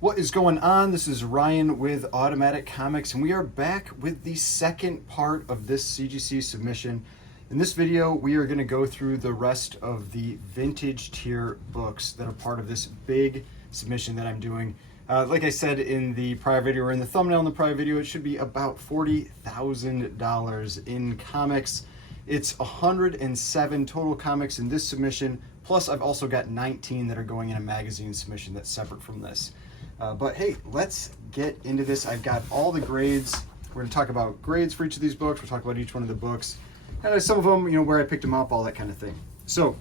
What is going on? This is Ryan with Automatic Comics, and we are back with the second part of this CGC submission. In this video, we are going to go through the rest of the vintage tier books that are part of this big submission that I'm doing. Like I said in the prior video, or in the thumbnail in the prior video, it should be about $40,000 in comics. It's 107 total comics in this submission, plus I've also got 19 that are going in a magazine submission that's separate from this. But hey, let's get into this. I've got all the grades. We're going to talk about grades for each of these books. We'll talk about each one of the books. And some of them, where I picked them up, all that kind of thing. So,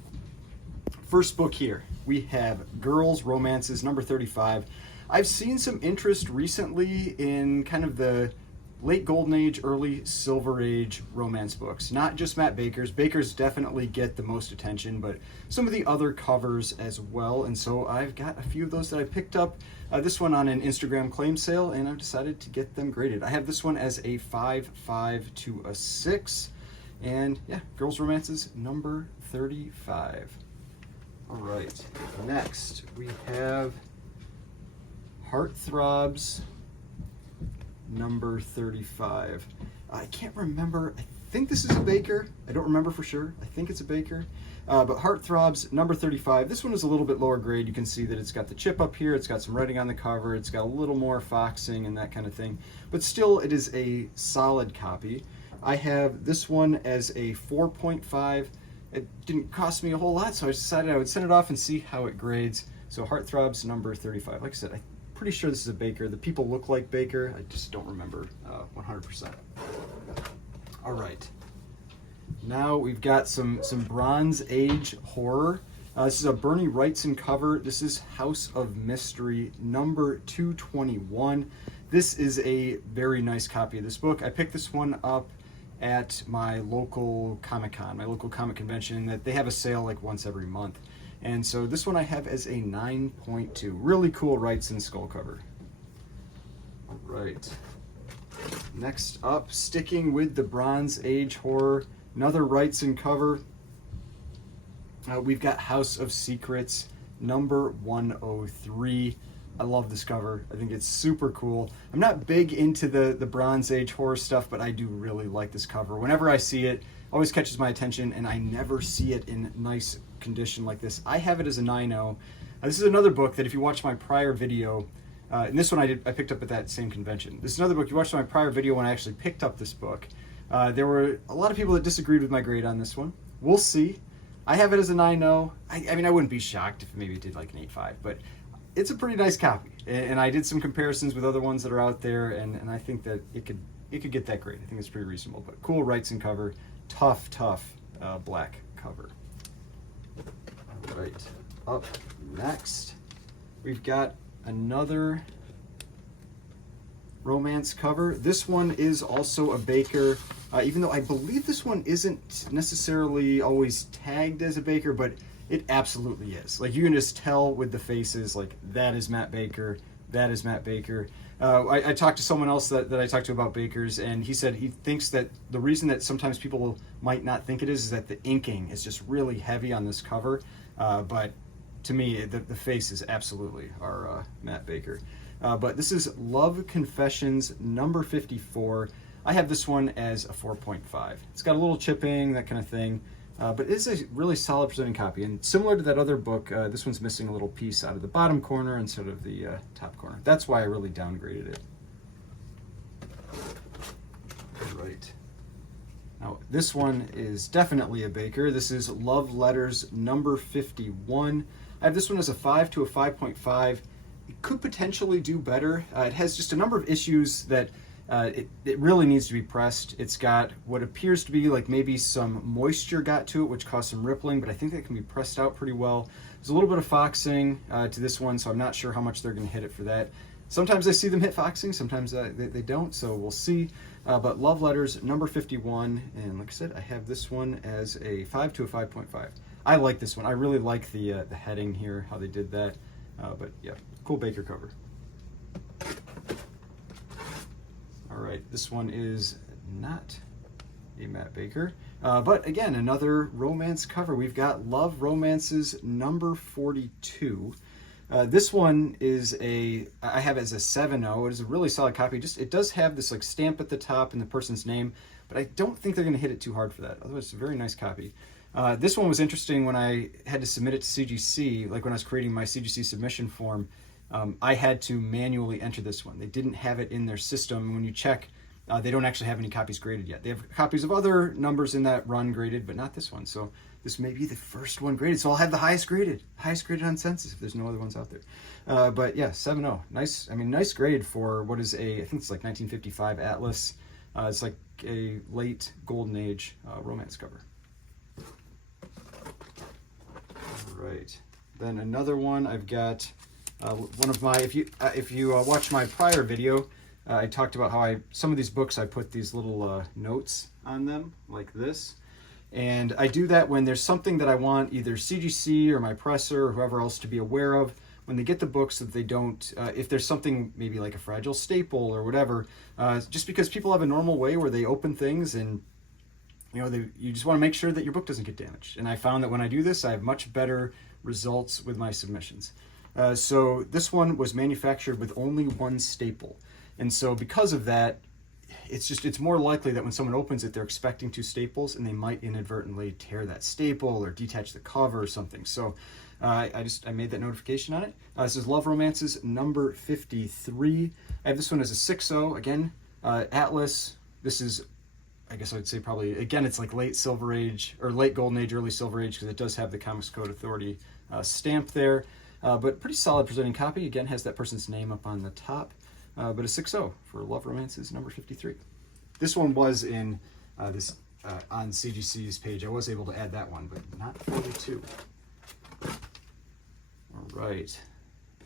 first book here, we have Girls Romances, number 35. I've seen some interest recently in kind of the late Golden Age, early Silver Age romance books. Not just Matt Baker's. Baker's definitely get the most attention, but some of the other covers as well. And so I've got a few of those that I picked up. This one on an Instagram claim sale, and I've decided to get them graded. I have this one as a 5.5 to a 6. And yeah, Girls Romances, number 35. All right, next we have Heartthrobs, number 35. I can't remember. I think this is a Baker. I don't remember for sure. I think it's a Baker. But Heartthrobs, number 35. This one is a little bit lower grade. You can see that it's got the chip up here. It's got some writing on the cover. It's got a little more foxing and that kind of thing. But still, it is a solid copy. I have this one as a 4.5. It didn't cost me a whole lot, so I decided I would send it off and see how it grades. So Heartthrobs, number 35. Like I said, I'm pretty sure this is a Baker. The people look like Baker. I just don't remember 100%. All right. Now we've got some Bronze Age horror. This is a Bernie Wrightson cover. This is House of Mystery, number 221. This is a very nice copy of this book. I picked this one up at my local Comic-Con, my local comic convention, that they have a sale like once every month. And so this one I have as a 9.2. Really cool Wrightson skull cover. All right. Next up, sticking with the Bronze Age horror, another Wrightson cover. We've got House of Secrets, number 103. I love this cover. I think it's super cool. I'm not big into the Bronze Age horror stuff, but I do really like this cover. Whenever I see it, always catches my attention, and I never see it in nice condition like this. I have it as a 9.0. This is another book that if you watch my prior video, and this one I picked up at that same convention. This is another book, you watched my prior video when I actually picked up this book. There were a lot of people that disagreed with my grade on this one. We'll see. I have it as a 9.0. I mean, I wouldn't be shocked if maybe it did like an 8.5, but it's a pretty nice copy. And I did some comparisons with other ones that are out there, and I think that it could get that grade. I think it's pretty reasonable. But cool Wrightson cover, tough black cover. All right, up next, we've got another romance cover. This one is also a Baker, even though I believe this one isn't necessarily always tagged as a Baker, but it absolutely is. Like, you can just tell with the faces, like, that is Matt Baker, that is Matt Baker. I talked to someone else that I talked to about Bakers, and he said he thinks that the reason that sometimes people might not think it is that the inking is just really heavy on this cover. But to me, the faces absolutely are Matt Baker. But this is Love Confessions, number 54. I have this one as a 4.5. It's got a little chipping, that kind of thing. But it's a really solid presenting copy. And similar to that other book, this one's missing a little piece out of the bottom corner instead of the top corner. That's why I really downgraded it. All right. Now, this one is definitely a Baker. This is Love Letters, number 51. I have this one as a 5 to a 5.5. It could potentially do better. It has just a number of issues that it really needs to be pressed. It's got what appears to be like maybe some moisture got to it, which caused some rippling, but I think that can be pressed out pretty well. There's a little bit of foxing to this one, so I'm not sure how much they're going to hit it for that. Sometimes I see them hit foxing, sometimes they don't, so we'll see. But Love Letters, number 51, and like I said, I have this one as a 5 to a 5.5. I like this one. I really like the heading here, how they did that. But yeah, cool Baker cover. All right, this one is not a Matt Baker. But again, another romance cover. We've got Love Romances, number 42. This one is I have it as a 7.0. It is a really solid copy. Just it does have this like stamp at the top and the person's name, but I don't think they're going to hit it too hard for that. Otherwise, it's a very nice copy. This one was interesting when I had to submit it to CGC, like when I was creating my CGC submission form. I had to manually enter this one. They didn't have it in their system. When you check, they don't actually have any copies graded yet. They have copies of other numbers in that run graded, but not this one. So this may be the first one graded. So I'll have the highest graded on Census if there's no other ones out there. But yeah, 7.0. Nice. I mean, nice grade for what is I think it's like 1955 Atlas. It's like a late golden age romance cover. All right. Then another one I've got. One of my, if you watch my prior video, I talked about how some of these books I put these little notes on them like this, and I do that when there's something that I want either CGC or my presser or whoever else to be aware of when they get the books, so that they don't, if there's something maybe like a fragile staple or whatever, just because people have a normal way where they open things and you just want to make sure that your book doesn't get damaged. And I found that when I do this, I have much better results with my submissions. So this one was manufactured with only one staple. And so because of that, it's more likely that when someone opens it, they're expecting two staples and they might inadvertently tear that staple or detach the cover or something. So I made that notification on it. This is Love Romances number 53. I have this one as a 6.0. Again, Atlas. This is, I guess I would say probably, again, it's like late Silver Age or late Golden Age, early Silver Age, because it does have the Comics Code Authority stamp there. But pretty solid presenting copy. Again, has that person's name up on the top. But a 6.0 for Love Romances number 53. This one was in on CGC's page. I was able to add that one, but not 42. All right.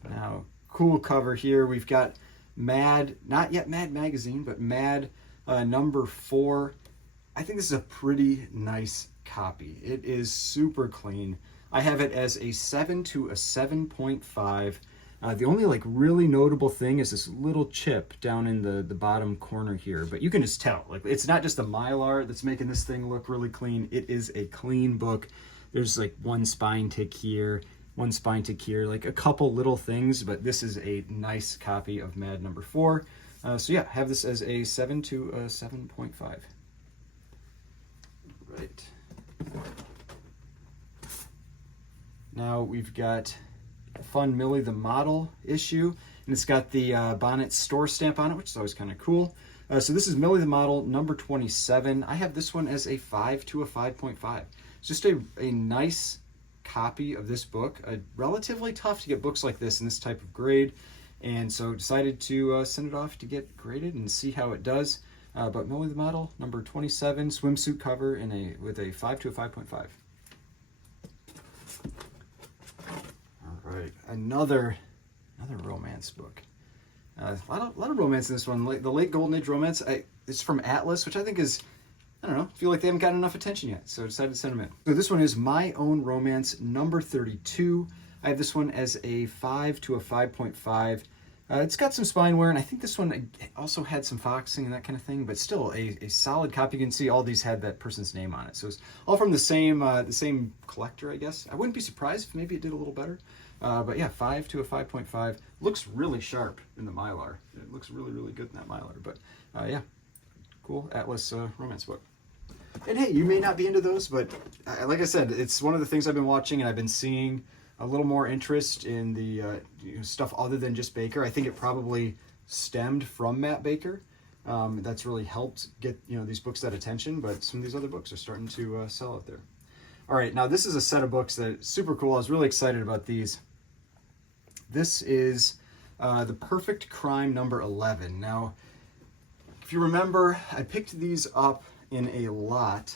Now, cool cover here. We've got Mad, not yet Mad Magazine, but Mad number 4. I think this is a pretty nice copy. It is super clean. I have it as a 7 to a 7.5. The only like really notable thing is this little chip down in the bottom corner here, but you can just tell, like, it's not just the Mylar that's making this thing look really clean. It is a clean book. There's like one spine tick here, like a couple little things, but this is a nice copy of Mad number 4. So yeah, have this as a 7 to a 7.5. Right. Now we've got a fun Millie the Model issue, and it's got the Bonnet store stamp on it, which is always kind of cool. So this is Millie the Model number 27. I have this one as a 5 to a 5.5. It's just a nice copy of this book. Relatively tough to get books like this in this type of grade, and so decided to send it off to get graded and see how it does. But Millie the Model number 27, swimsuit cover with a 5 to a 5.5. Right, another romance book. A lot of romance in this one. The late Golden Age romance. It's from Atlas, which I think is, I don't know, feel like they haven't gotten enough attention yet, so I decided to send them in. So this one is My Own Romance number 32. I have this one as a 5 to a 5.5. It's got some spine wear, and I think this one also had some foxing and that kind of thing, but still a solid copy. You can see all these had that person's name on it, so it's all from the same collector, I guess. I wouldn't be surprised if maybe it did a little better. But yeah, 5 to a 5.5. Looks really sharp in the Mylar. It looks really, really good in that Mylar. But yeah, cool Atlas romance book. And hey, you may not be into those, but like I said, it's one of the things I've been watching, and I've been seeing a little more interest in the stuff other than just Baker. I think it probably stemmed from Matt Baker. That's really helped get these books that attention, but some of these other books are starting to sell out there. All right, now this is a set of books that are super cool. I was really excited about these. This is The Perfect Crime number 11. Now, if you remember, I picked these up in a lot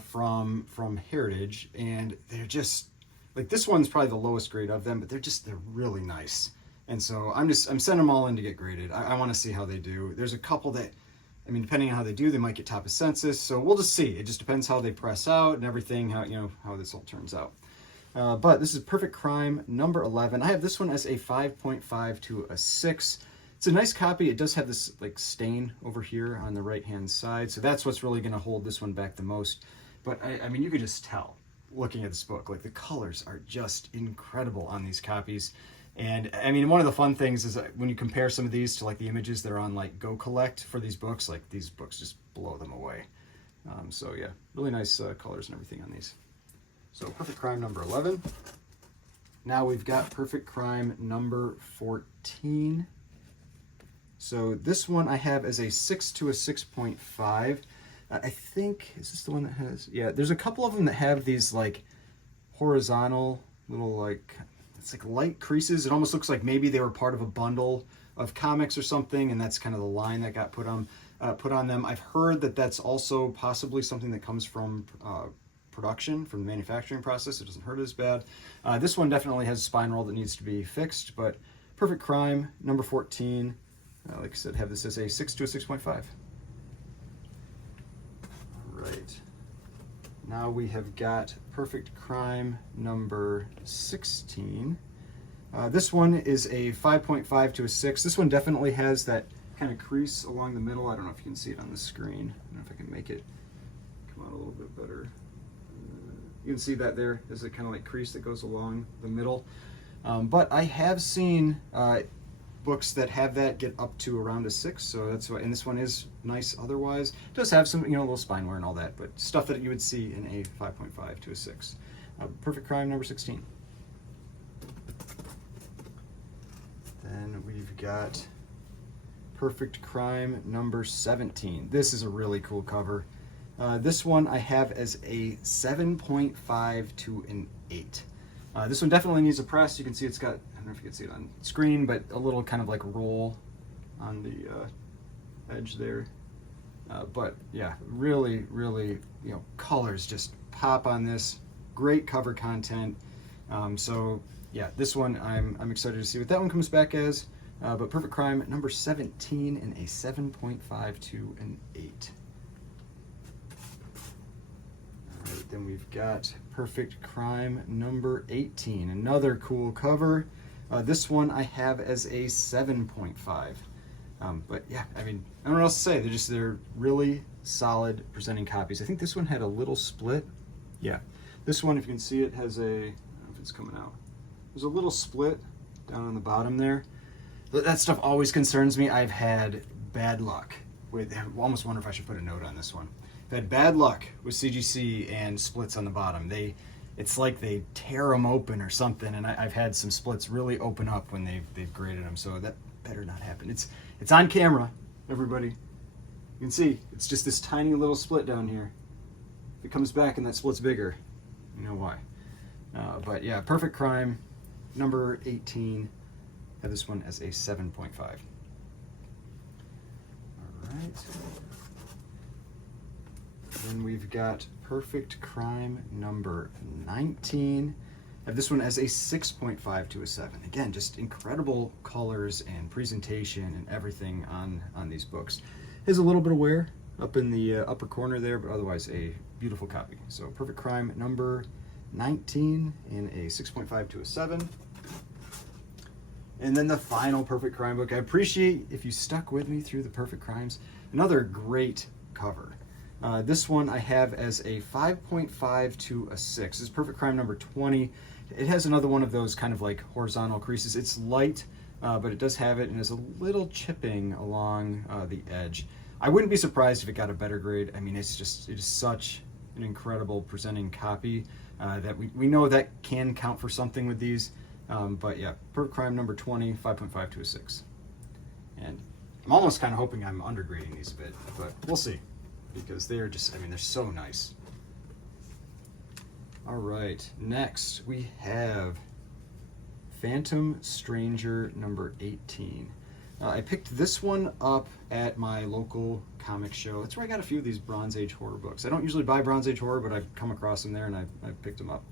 from Heritage, and they're just, like, this one's probably the lowest grade of them, but they're really nice. And so I'm sending them all in to get graded. I want to see how they do. There's a couple that, I mean, depending on how they do, they might get top of census. So we'll just see. It just depends how they press out and everything, how this all turns out. But this is Perfect Crime number 11. I have this one as a 5.5 to a 6. It's a nice copy. It does have this like stain over here on the right-hand side. So that's what's really going to hold this one back the most. But I mean, you could just tell looking at this book, like the colors are just incredible on these copies. And I mean, one of the fun things is that when you compare some of these to like the images that are on like Go Collect for these books, like these books just blow them away. So yeah, really nice colors and everything on these. So Perfect Crime number 11. Now we've got Perfect Crime number 14. So this one I have as a 6 to a 6.5. I think, is this the one that has, yeah, there's a couple of them that have these like horizontal little like, it's like light creases. It almost looks like maybe they were part of a bundle of comics or something, and that's kind of the line that got put on them. I've heard that that's also possibly something that comes from production, from the manufacturing process. It doesn't hurt as bad. This one definitely has a spine roll that needs to be fixed, but Perfect Crime number 14, like I said, have this as a 6 to a 6.5. Right. Now we have got Perfect Crime number 16. This one is a 5.5 to a 6. This one definitely has that kind of crease along the middle. I don't know if you can see it on the screen. I don't know if I can make it come out a little bit better. You can see that there is a kind of like crease that goes along the middle. But I have seen books that have that get up to around a 6, so that's why, and this one is nice otherwise. It does have some, a little spine wear and all that, but stuff that you would see in a 5.5 to a 6. Perfect Crime number 16. Then we've got Perfect Crime number 17. This is a really cool cover. This one I have as a 7.5 to an 8. This one definitely needs a press. You can see it's got, I don't know if you can see it on screen, but a little kind of like roll on the edge there. But yeah, really, really, colors just pop on this. Great cover content. So yeah, this one I'm excited to see what that one comes back as. But Perfect Crime number 17 in a 7.5 to an 8. All right, then we've got Perfect Crime number 18. Another cool cover. This one I have as a 7.5. But yeah, I mean, I don't know what else to say. They're really solid presenting copies. I think this one had a little split. Yeah, this one, if you can see it, has a, I don't know if it's coming out. There's a little split down on the bottom there. That stuff always concerns me. I've had bad luck with, I almost wonder if I should put a note on this one. I've had bad luck with CGC and splits on the bottom. It's like they tear them open or something, and I've had some splits really open up when they've graded them, so that better not happen. It's on camera, everybody. You can see, it's just this tiny little split down here. If it comes back and that split's bigger, you know why. But yeah, Perfect Crime number 18. Have this one as a 7.5. All right. Then we've got Perfect Crime number 19. Have this one as a 6.5 to a 7. Again, just incredible colors and presentation and everything on these books. Has a little bit of wear up in the upper corner there, but otherwise a beautiful copy. So Perfect Crime number 19 in a 6.5 to a 7. And then the final Perfect Crime book. I appreciate if you stuck with me through the Perfect Crimes. Another great cover. This one I have as a 5.5 to a 6. This is Perfect Crime number 20. It has another one of those kind of like horizontal creases. It's light, but it does have it, and there's a little chipping along the edge. I wouldn't be surprised if it got a better grade. I mean, it is such an incredible presenting copy that we know that can count for something with these. But yeah, Perfect Crime number 20, 5.5 to a 6. And I'm almost kind of hoping I'm undergrading these a bit, but we'll see. Because they're just, I mean, they're so nice. All right, next we have Phantom Stranger number 18. I picked this one up at my local comic show. That's where I got a few of these Bronze Age horror books. I don't usually buy Bronze Age horror, but I've come across them there and I picked them up.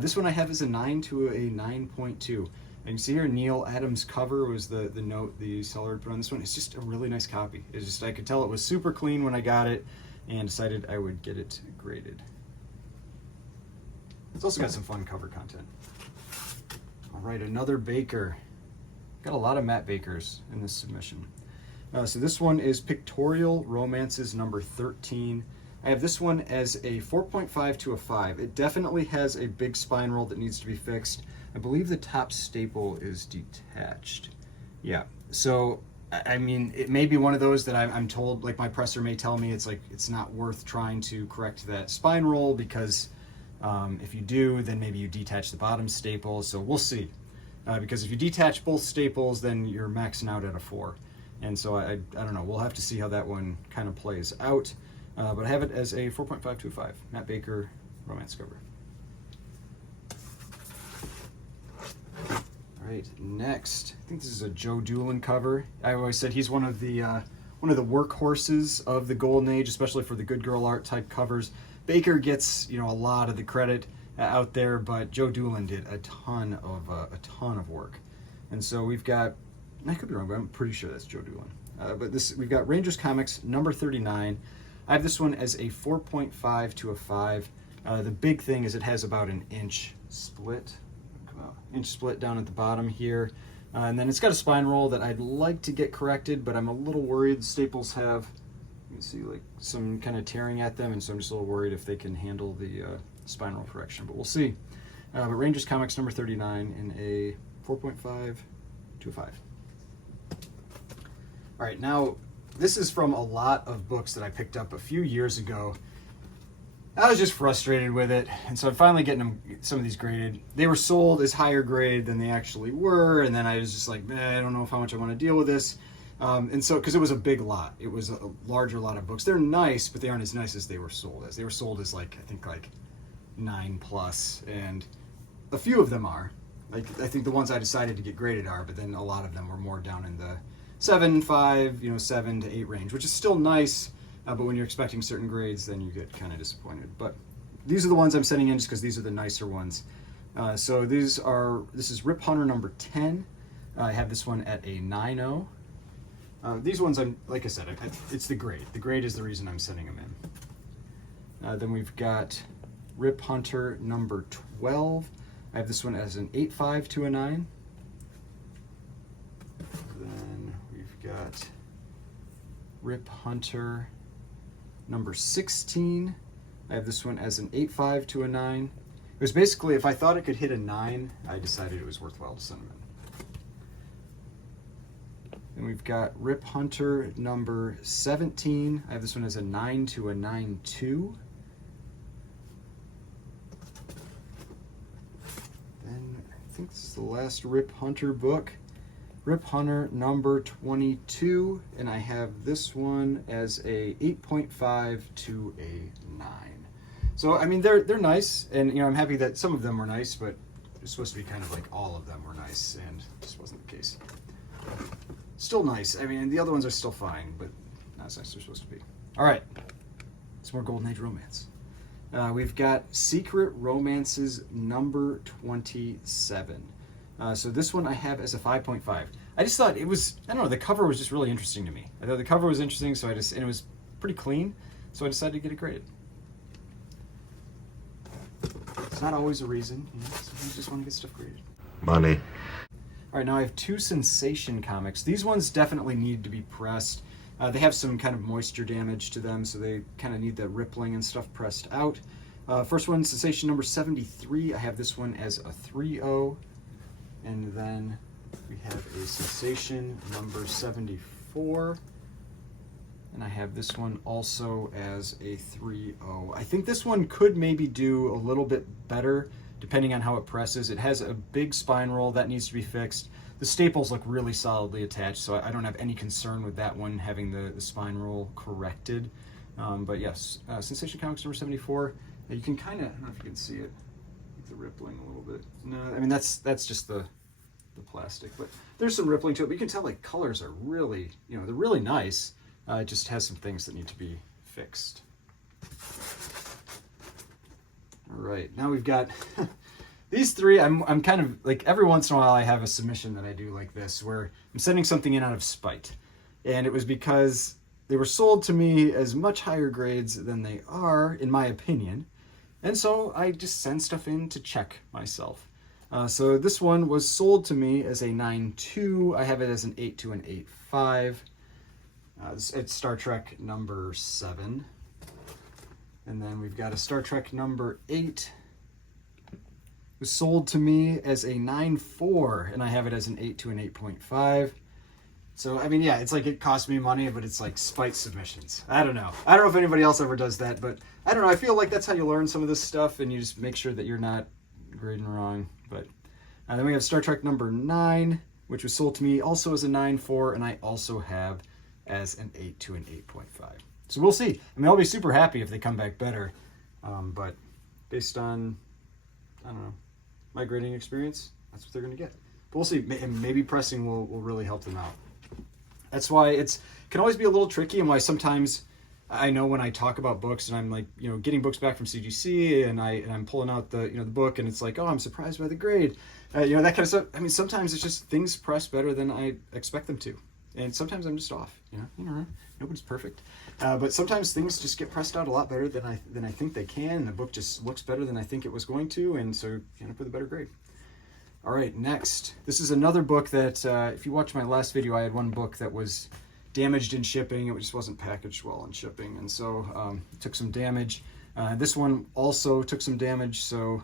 This one I have is a 9 to a 9.2. You can see here Neil Adams' cover was the note the seller put on this one. It's just a really nice copy. It's just, I could tell it was super clean when I got it and decided I would get it graded. It's also got some fun cover content. All right, another Baker. Got a lot of Matt Bakers in this submission. So this one is Pictorial Romances number 13. I have this one as a 4.5 to a 5. It definitely has a big spine roll that needs to be fixed. I believe the top staple is detached. Yeah, so I mean, it may be one of those that I'm told, like my presser may tell me, it's like it's not worth trying to correct that spine roll because if you do, then maybe you detach the bottom staple. So we'll see. Because if you detach both staples, then you're maxing out at a 4. And so I don't know. We'll have to see how that one kind of plays out. But I have it as a 4.525 Matt Baker romance cover. All right, next, I think this is a Joe Doolin cover. I always said he's one of the workhorses of the Golden Age, especially for the good girl art type covers. Baker gets, you know, a lot of the credit out there, but Joe Doolin did a ton of work. And so we've got, and I could be wrong, but I'm pretty sure that's Joe Doolin. But this, we've got Rangers Comics number 39. I have this one as a 4.5 to a 5. The big thing is it has about an inch split. Inch split down at the bottom here. And then it's got a spine roll that I'd like to get corrected, but I'm a little worried. The staples have, you can see like some kind of tearing at them, and so I'm just a little worried if they can handle the spine roll correction, but we'll see. But Rangers Comics number 39 in a 4.5 to a 5. All right, now this is from a lot of books that I picked up a few years ago. I was just frustrated with it, and so I'm finally getting some of these graded. They were sold as higher grade than they actually were, and then I was just like, I don't know how much I want to deal with this. And so, because it was a big lot, it was a larger lot of books. They're nice, but they aren't as nice as they were sold as. They were sold as like, I think like 9+, and a few of them are. Like, I think the ones I decided to get graded are, but then a lot of them were more down in the 7, 5, 7 to 8 range, which is still nice. But when you're expecting certain grades, then you get kind of disappointed. But these are the ones I'm sending in just because these are the nicer ones. So this is Rip Hunter number 10. I have this one at a 9.0. These ones, like I said, it's the grade. The grade is the reason I'm sending them in. Then we've got Rip Hunter number 12. I have this one as an 8.5 to a 9. Then we've got Rip Hunter number 16. I have this one as an 8.5 to a 9. It was basically, if I thought it could hit a 9, I decided it was worthwhile to send them in. Then we've got Rip Hunter number 17. I have this one as a 9 to a 9.2. Then I think this is the last Rip Hunter book. Rip Hunter number 22, and I have this one as a 8.5 to a 9. So I mean they're nice, and I'm happy that some of them were nice, but it's supposed to be kind of like all of them were nice, and this wasn't the case. Still nice. I mean, the other ones are still fine, but not as nice as they're supposed to be. All right, some more Golden Age romance. We've got Secret Romances number 27. So this one I have as a 5.5. I just thought it was, I don't know, the cover was just really interesting to me. I thought the cover was interesting, so and it was pretty clean, so I decided to get it graded. It's not always a reason, sometimes you just want to get stuff graded. Money. All right, now I have 2 Sensation comics. These ones definitely need to be pressed. They have some kind of moisture damage to them, so they kind of need the rippling and stuff pressed out. First one, Sensation number 73. I have this one as a 3.0. And then we have a Sensation number 74. And I have this one also as a 3.0. I think this one could maybe do a little bit better depending on how it presses. It has a big spine roll that needs to be fixed. The staples look really solidly attached, so I don't have any concern with that one having the spine roll corrected. But yes, Sensation Comics number 74. You can kind of, I don't know if you can see it, the rippling a little bit. No, I mean that's just the plastic, but there's some rippling to it. But you can tell like colors are really, they're really nice. It just has some things that need to be fixed. All right, now we've got these 3. I'm kind of like, every once in a while I have a submission that I do like this where I'm sending something in out of spite, and it was because they were sold to me as much higher grades than they are, in my opinion. And so I just send stuff in to check myself. So this one was sold to me as a 9.2. I have it as an 8 to an 8.5. It's Star Trek number 7. And then we've got a Star Trek number 8. It was sold to me as a 9.4, and I have it as an 8 to an 8.5. So, I mean, yeah, it's like it cost me money, but it's like spite submissions. I don't know. I don't know if anybody else ever does that, but I don't know. I feel like that's how you learn some of this stuff, and you just make sure that you're not grading wrong. But then we have Star Trek number 9, which was sold to me also as a 9.4, and I also have as an 8 to an 8.5. So we'll see. I mean, I'll be super happy if they come back better, but based on, I don't know, my grading experience, that's what they're going to get. But we'll see. And maybe pressing will really help them out. That's why it can always be a little tricky, and why sometimes I know when I talk about books and I'm like, getting books back from CGC and I'm pulling out the book, and it's like, oh, I'm surprised by the grade, that kind of stuff. I mean, sometimes it's just things press better than I expect them to, and sometimes I'm just off. Nobody's perfect, but sometimes things just get pressed out a lot better than I think they can. And the book just looks better than I think it was going to, and so you end up with a better grade. All right, next. This is another book that, if you watched my last video, I had one book that was damaged in shipping. It just wasn't packaged well in shipping, and so it took some damage. This one also took some damage, so,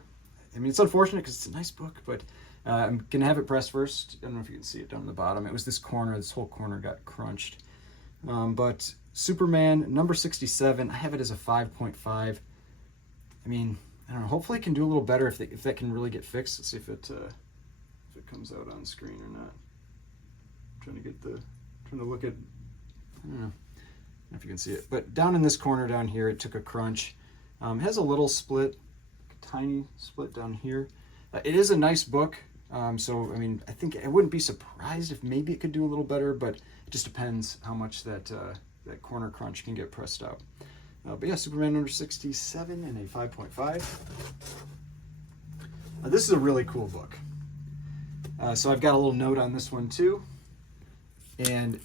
I mean, it's unfortunate because it's a nice book, but I'm going to have it pressed first. I don't know if you can see it down the bottom. It was this whole corner got crunched. But Superman, number 67, I have it as a 5.5. I mean, I don't know, hopefully it can do a little better if that can really get fixed. Let's see if it comes out on screen or not. I'm trying to look at, I don't know if you can see it, but down in this corner down here, it took a crunch. It has a little split, a tiny split down here. It is a nice book, so I mean, I think I wouldn't be surprised if maybe it could do a little better, but it just depends how much that corner crunch can get pressed out. But yeah, Superman number 67 and a 5.5. This is a really cool book. So I've got a little note on this one too, and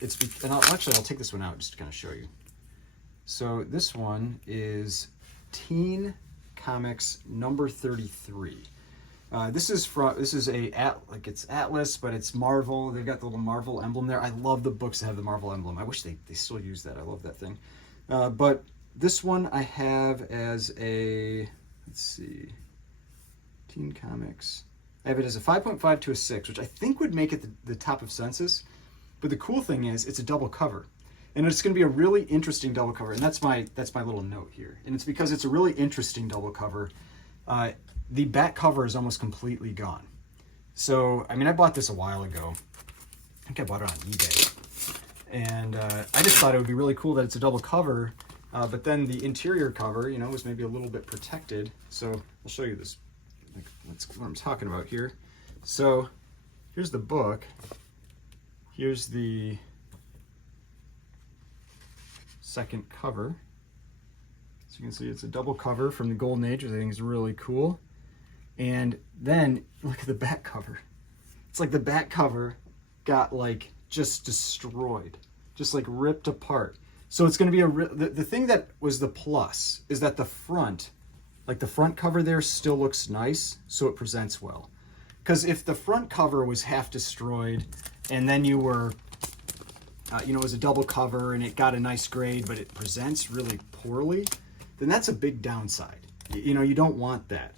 I'll take this one out just to kind of show you. So this one is Teen Comics number 33. This is it's Atlas, but it's Marvel. They've got the little Marvel emblem there. I love the books that have the Marvel emblem. I wish they still use that. I love that thing. But this one I have as a, let's see, Teen Comics. I have it as a 5.5 to a 6, which I think would make it the top of census. But the cool thing is it's a double cover. And it's going to be a really interesting double cover. And that's my little note here. And it's because it's a really interesting double cover. The back cover is almost completely gone. So, I mean, I bought this a while ago. I think I bought it on eBay. And I just thought it would be really cool that it's a double cover. But then the interior cover, was maybe a little bit protected. So I'll show you this. That's what I'm talking about here. So here's the book. Here's the second cover. So you can see it's a double cover from the Golden Age, which I think is really cool. And then look at the back cover. It's like the back cover got like just destroyed, just like ripped apart. So it's going to be the thing that was the plus is that the front cover there still looks nice, so it presents well. Because if the front cover was half destroyed and then you were, it was a double cover and it got a nice grade, but it presents really poorly, then that's a big downside. You don't want that.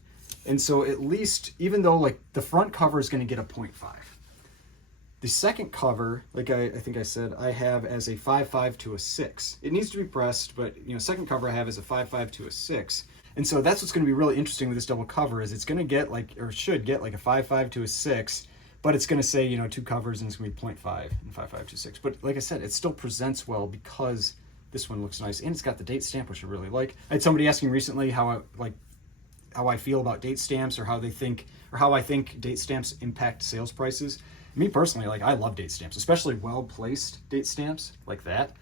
And so at least, even though like the front cover is going to get a 0.5, the second cover, like I think I said, I have as a 5.5 to a 6. It needs to be pressed, but second cover I have as a 5.5 to a 6. And so that's what's going to be really interesting with this double cover is it's going to get should get like a 5.5 to a 6, but it's going to say, two covers and it's going to be 0.5 and 5.5 to 6. But like I said, it still presents well because this one looks nice and it's got the date stamp, which I really like. I had somebody asking recently how I feel about date stamps or how I think date stamps impact sales prices. Me personally, I love date stamps, especially well-placed date stamps like that.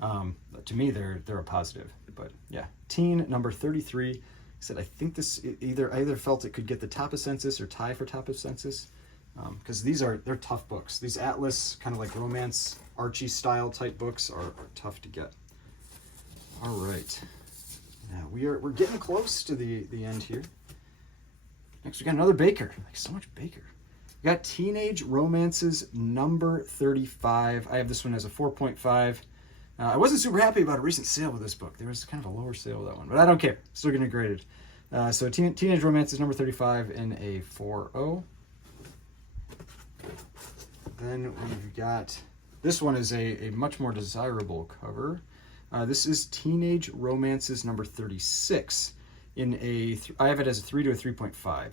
To me, they're a positive. But yeah, Teen number 33 said I think this I either felt it could get the top of census or tie for top of census, because they're tough books. These Atlas kind of like romance Archie style type books are tough to get. All right, now we're getting close to the end here. Next we got another Baker. So much Baker. We got Teenage Romances number 35. I have this one as a 4.5. I wasn't super happy about a recent sale with this book. There was kind of a lower sale with that one, but I don't care. Still getting it graded. So Teenage Romance is number 35 in a 4-0. Then we've got, this one is a much more desirable cover. This is Teenage Romances number 36 in a, I have it as a 3 to a 3.5.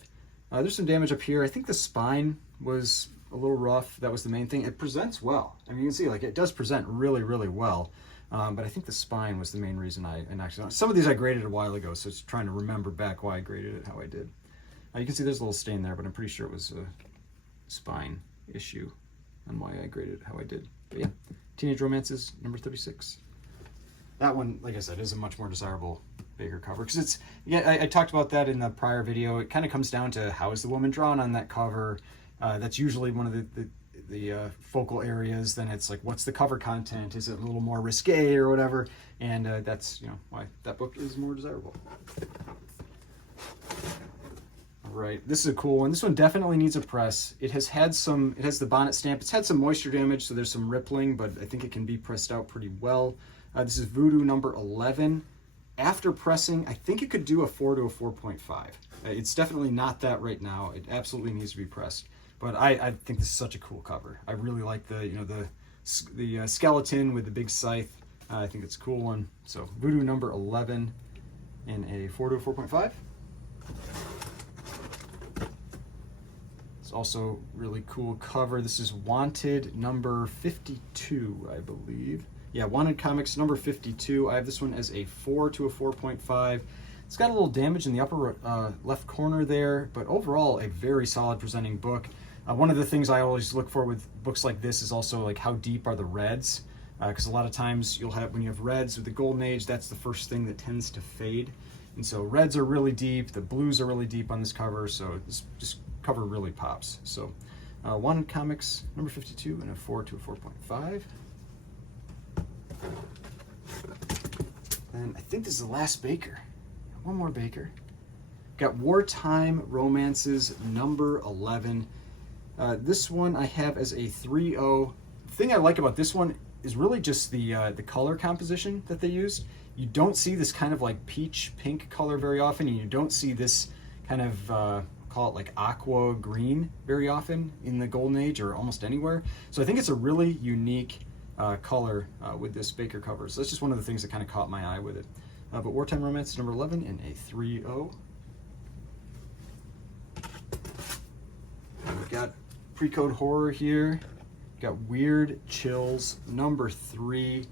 There's some damage up here. I think the spine was a little rough. That was the main thing. It presents well. I mean, you can see like it does present really, really well. But I think the spine was the main reason I knocked it on. Some of these I graded a while ago, so it's trying to remember back why I graded it how I did. You can see there's a little stain there, but I'm pretty sure it was a spine issue on why I graded it how I did. But yeah, Teenage Romances number 36. That one, like I said, is a much more desirable Baker cover because it's, yeah, I talked about that in the prior video. It kind of comes down to how is the woman drawn on that cover. That's usually one of the focal areas. Then it's like, what's the cover content? Is it a little more risque or whatever? And that's, you know, why that book is more desirable. All right, this is a cool one. This one definitely needs a press. It has the bonnet stamp. It's had some moisture damage, so there's some rippling, but I think it can be pressed out pretty well. This is Voodoo number 11. After pressing, I think it could do a 4 to a 4.5. It's definitely not that right now. It absolutely needs to be pressed. But I think this is such a cool cover. I really like the skeleton with the big scythe. I think it's a cool one. So Voodoo number 11 in a 4 to a 4.5. It's also really cool cover. This is Wanted number 52, I believe. Yeah, Wanted Comics number 52. I have this one as a 4 to a 4.5. It's got a little damage in the upper left corner there, but overall a very solid presenting book. One of the things I always look for with books like this is also like how deep are the reds, because a lot of times when you have reds with the Golden Age, that's the first thing that tends to fade. And so reds are really deep, the blues are really deep on this cover, so this cover really pops. So Wanted Comics number 52 and a 4 to a 4.5. And I think this is the last Baker. One more Baker. Got Wartime Romances number 11. This one I have as a 3-0. The thing I like about this one is really just the color composition that they used. You don't see this kind of like peach pink color very often, and you don't see this kind of call it like aqua green very often in the Golden Age or almost anywhere. So I think it's a really unique color with this Baker cover. So that's just one of the things that kind of caught my eye with it. But Wartime Romance number 11 in a 3-0. We've got Pre-Code Horror here. Got Weird Chills number 3.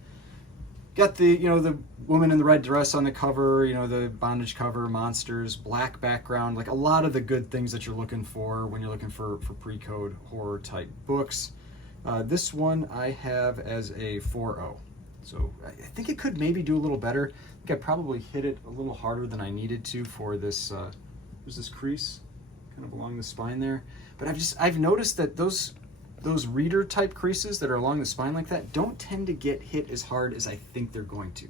Got the woman in the red dress on the cover, the bondage cover, monsters, black background, like a lot of the good things that you're looking for when you're looking for pre-code horror type books. This one I have as a 4-0. So I think it could maybe do a little better. I think I probably hit it a little harder than I needed to for this, there's this crease kind of along the spine there. But I've noticed that those reader type creases that are along the spine like that don't tend to get hit as hard as I think they're going to.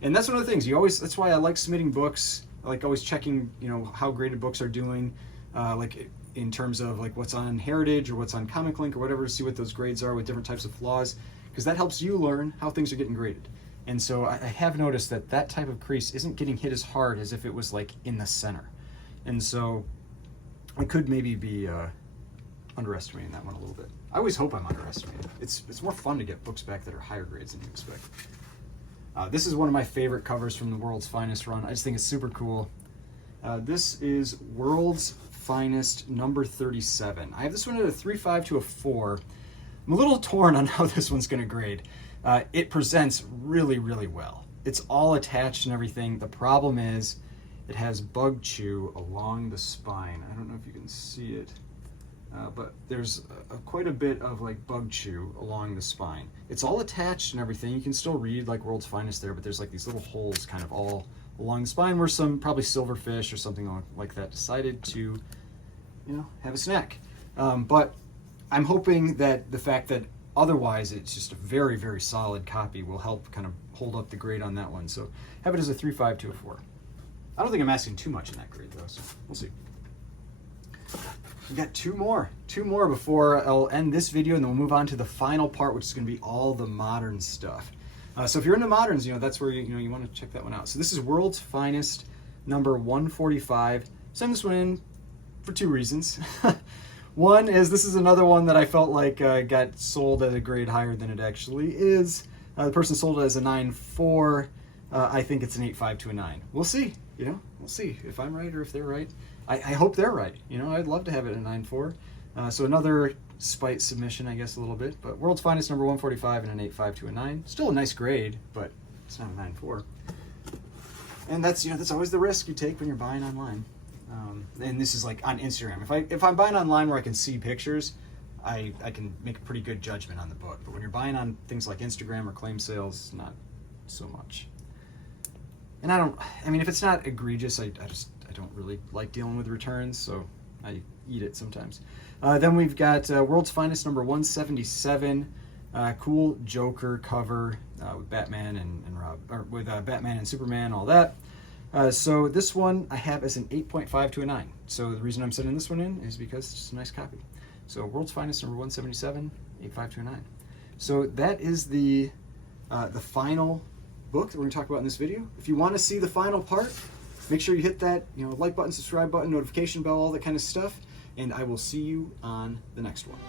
And that's one of the things that's why I like submitting books. I like always checking, how graded books are doing, like in terms of like what's on Heritage or what's on Comic Link or whatever, to see what those grades are with different types of flaws, because that helps you learn how things are getting graded. And so I have noticed that type of crease isn't getting hit as hard as if it was like in the center. And so I could maybe be underestimating that one a little bit. I always hope I'm underestimating. It's more fun to get books back that are higher grades than you expect. This is one of my favorite covers from the World's Finest run. I just think it's super cool. This is World's Finest number 37. I have this one at a 3.5 to a 4. I'm a little torn on how this one's going to grade. It presents really, really well. It's all attached and everything. The problem is it has bug chew along the spine. I don't know if you can see it. But there's quite a bit of like bug chew along the spine. It's all attached and everything. You can still read like World's Finest there, but there's like these little holes kind of all along the spine where some probably silverfish or something like that decided to, have a snack. But I'm hoping that the fact that otherwise it's just a very, very solid copy will help kind of hold up the grade on that one. So have it as a 3.5 to a 4. I don't think I'm asking too much in that grade though, so we'll see. We got two more before I'll end this video, and then we'll move on to the final part, which is going to be all the modern stuff. So if you're into moderns, that's where you want to check that one out. So this is World's Finest number 145. Send this one in for 2 reasons. One is this is another one that I felt like got sold at a grade higher than it actually is. The person sold it as a 9.4. I think it's an 8.5 to a 9. We'll see. You know, we'll see if I'm right or if they're right. I hope they're right. You know, I'd love to have it a 9.4. So another spite submission, I guess, a little bit. But World's Finest number 145 and an 8.5 to a 9. Still a nice grade, but it's not a 9.4. And that's, you know, that's always the risk you take when you're buying online. And this is like on Instagram. If I'm buying online where I can see pictures, I can make a pretty good judgment on the book. But when you're buying on things like Instagram or claim sales, not so much. And I mean, if it's not egregious, I don't really like dealing with returns, so I eat it sometimes. Then we've got World's Finest number 177, cool Joker cover with Batman and Batman and Superman, all that. So this one I have as an 8.5 to a 9. So the reason I'm sending this one in is because it's just a nice copy. So World's Finest number 177, 8.5 to a 9. So that is the final book that we're going to talk about in this video. If you want to see the final part, make sure you hit that, you know, like button, subscribe button, notification bell, all that kind of stuff, and I will see you on the next one.